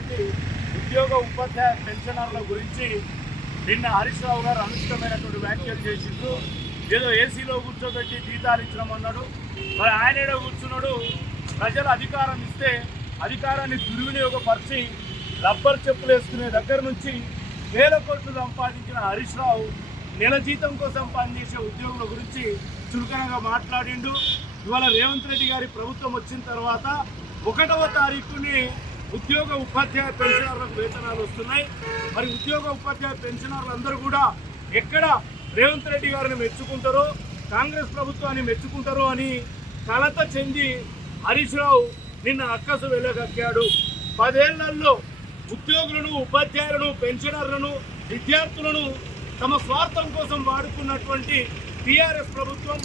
ఉన్నటువంటి ఉద్యోగ ఉపాధ్యాయ పెన్షనర్ల గురించి నిన్న హరీష్ రావు గారు అనుచితమైనటువంటి వ్యాఖ్యలు చేసిండ్రు. ఏదో ఏసీలో కూర్చోబెట్టి జీతాలు ఇచ్చినామన్నాడు. మరి ఆయన ఏడో కూర్చున్నాడు. ప్రజలు అధికారం ఇస్తే అధికారాన్ని దుర్వినియోగపరిచి రబ్బర్ చెప్పులు వేసుకునే దగ్గర నుంచి వేల కోట్లు సంపాదించిన హరీష్ రావు నెల జీతం కోసం పనిచేసే ఉద్యోగుల గురించి చులకనగా మాట్లాడిండు. ఇవాళ రేవంత్ రెడ్డి గారి ప్రభుత్వం వచ్చిన తర్వాత 1వ తారీఖుని ఉద్యోగ ఉపాధ్యాయ పెన్షనర్లకు వేతనాలు వస్తున్నాయి. మరి ఉద్యోగ ఉపాధ్యాయ పెన్షనర్లు అందరూ కూడా ఎక్కడ రేవంత్ రెడ్డి గారిని మెచ్చుకుంటారో, కాంగ్రెస్ ప్రభుత్వాన్ని మెచ్చుకుంటారో అని కలత చెంది హరీష్ రావు నిన్న అక్కసు వెలగక్కాడు. 10 ఏళ్లలో ఉద్యోగులను, ఉపాధ్యాయులను, పెన్షనర్లను, విద్యార్థులను తమ స్వార్థం కోసం వాడుకున్నటువంటి టీఆర్ఎస్ ప్రభుత్వం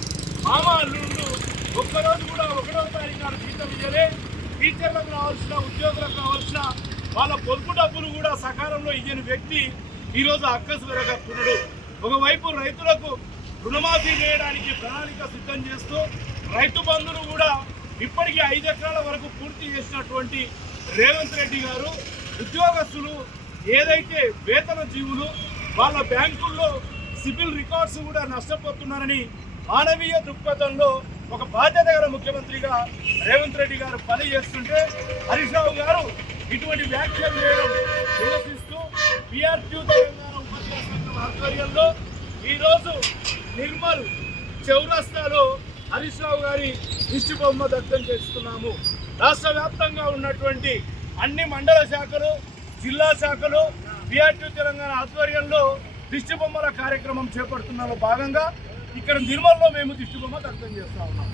మామ అల్లుళ్ళు ఒక్కరోజు కూడా 1వ తారీఖు నాడు జీతం ఇయ్యలే. టీచర్లకు రావాల్సిన, ఉద్యోగులకు రావాల్సిన వాళ్ళ పొదుపు డబ్బులు కూడా సకాలంలో ఇయ్యని వ్యక్తి ఈరోజు అక్కసు వెలగక్కున్నాడు. ఒకవైపు రైతులకు రుణమాఫీ చేయడానికి ప్రణాళిక సిద్ధం చేస్తూ రైతు బంధును కూడా ఇప్పటికీ 5 ఎకరాల వరకు పూర్తి చేసినటువంటి రేవంత్ రెడ్డి గారు ఉద్యోగస్తులు ఏదైతే వేతన జీవులు వాళ్ళ బ్యాంకుల్లో సిబిల్ రికార్డ్స్ కూడా నష్టపోతున్నారని మానవీయ దృక్పథంలో ఒక బాధ్యత గల ముఖ్యమంత్రిగా రేవంత్ రెడ్డి గారు పని చేస్తుంటే హరీష్ రావు గారు ఇటువంటి వ్యాఖ్యలు చేయడం నిరసిస్తూ PRQ తెలంగాణ ఉపాధ్యాయ సంఘం ఆధ్వర్యంలో ఈరోజు నిర్మల్ చౌరస్తాలో హరీష్ రావు గారి దిష్టి బొమ్మ దగ్ధం చేస్తున్నాము. రాష్ట్ర వ్యాప్తంగా ఉన్నటువంటి అన్ని మండల శాఖలు, జిల్లా శాఖలు PRQ తెలంగాణ ఆధ్వర్యంలో దిష్టి బొమ్మల కార్యక్రమం చేపడుతున్న భాగంగా ఇక్కడ నిర్మల్లో మేము దిష్టి బొమ్మ దగ్ధం చేస్తా ఉన్నాం.